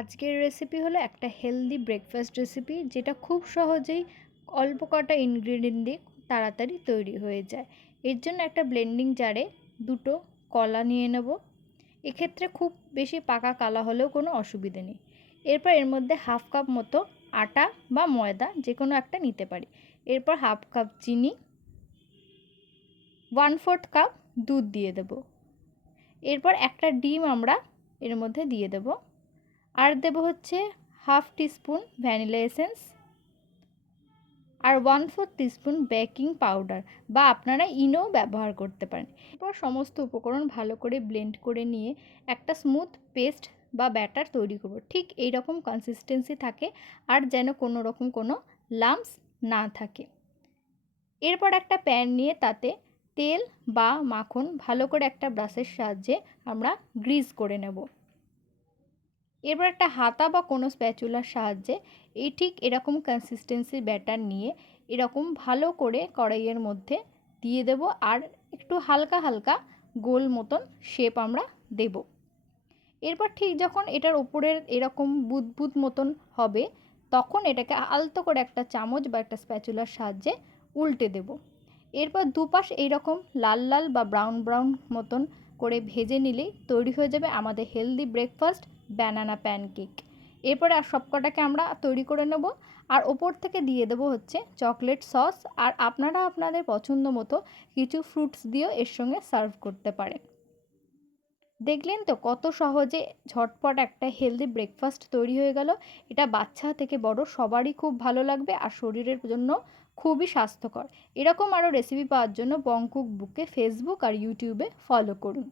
আজকের রেসিপি হলো একটা হেলদি ব্রেকফাস্ট রেসিপি, যেটা খুব সহজেই অল্প কটা ইনগ্রিডিয়েন্ট দিয়ে তাড়াতাড়ি তৈরি হয়ে যায়। এর জন্য একটা ব্লেন্ডিং জারে দুটো কলা নিয়ে নেব। এক্ষেত্রে খুব বেশি পাকা কলা হলেও কোনো অসুবিধে নেই। এরপর এর মধ্যে হাফ কাপ মতো আটা বা ময়দা যে কোনো একটা নিতে পারি। এরপর হাফ কাপ চিনি, 1/4 কাপ দুধ দিয়ে দেব। এরপর একটা ডিম আমরা এর মধ্যে দিয়ে দেব। আর দেব হচ্ছে হাফ টিস্পুন ভ্যানিলা এসেন্স আর 1/4 টিস্পুন বেকিং পাউডার বা আপনারা ইনো ব্যবহার করতে পারেন। এরপর সমস্ত উপকরণ ভালো করে ব্লেন্ড করে নিয়ে একটা স্মুথ পেস্ট বা ব্যাটার তৈরি করব। ঠিক এই রকম কনসিস্টেন্সি থাকে, আর যেন কোনো রকম কোনো লাম্পস না থাকে। এরপর একটা প্যান নিয়ে তাতে তেল বা মাখন ভালো করে একটা ব্রাশের সাহায্যে আমরা গ্রিজ করে নেব। এরপর একটা হাতা বা কোনো স্প্যাচুলার সাহায্যে ঠিক এরকম কনসিস্টেন্সির ব্যাটার নিয়ে এরকম ভালো করে কড়াইয়ের মধ্যে দিয়ে দেব, আর একটু হালকা হালকা গোল মতন শেপ আমরা দেব। এরপর ঠিক যখন এটার উপরের এরকম বুদবুদ মতন হবে, তখন এটাকে আলতো করে একটা চামচ বা একটা স্প্যাচুলার সাহায্যে উল্টে দেব। এরপর দুপাশ এইরকম লাল লাল বা ব্রাউন ব্রাউন মতন করে ভেজে নিলেই তৈরি হয়ে যাবে আমাদের হেলদি ব্রেকফাস্ট ব্যানানা প্যানকেক। এরপরে আর সবকটাকে আমরা তৈরি করে নেব, আর ওপর থেকে দিয়ে দেবো হচ্ছে চকলেট সস, আর আপনারা আপনাদের পছন্দ মতো কিছু ফ্রুটস দিয়েও এর সঙ্গে সার্ভ করতে পারেন। দেখলেন তো কত সহজে ঝটপট একটা হেলদি ব্রেকফাস্ট তৈরি হয়ে গেল। এটা বাচ্চা থেকে বড় সবারই খুব ভালো লাগবে, আর শরীরের জন্য খুবই স্বাস্থ্যকর। এরকম আরও রেসিপি পাওয়ার জন্য বং কুকবুককে ফেসবুক আর ইউটিউবে ফলো করুন।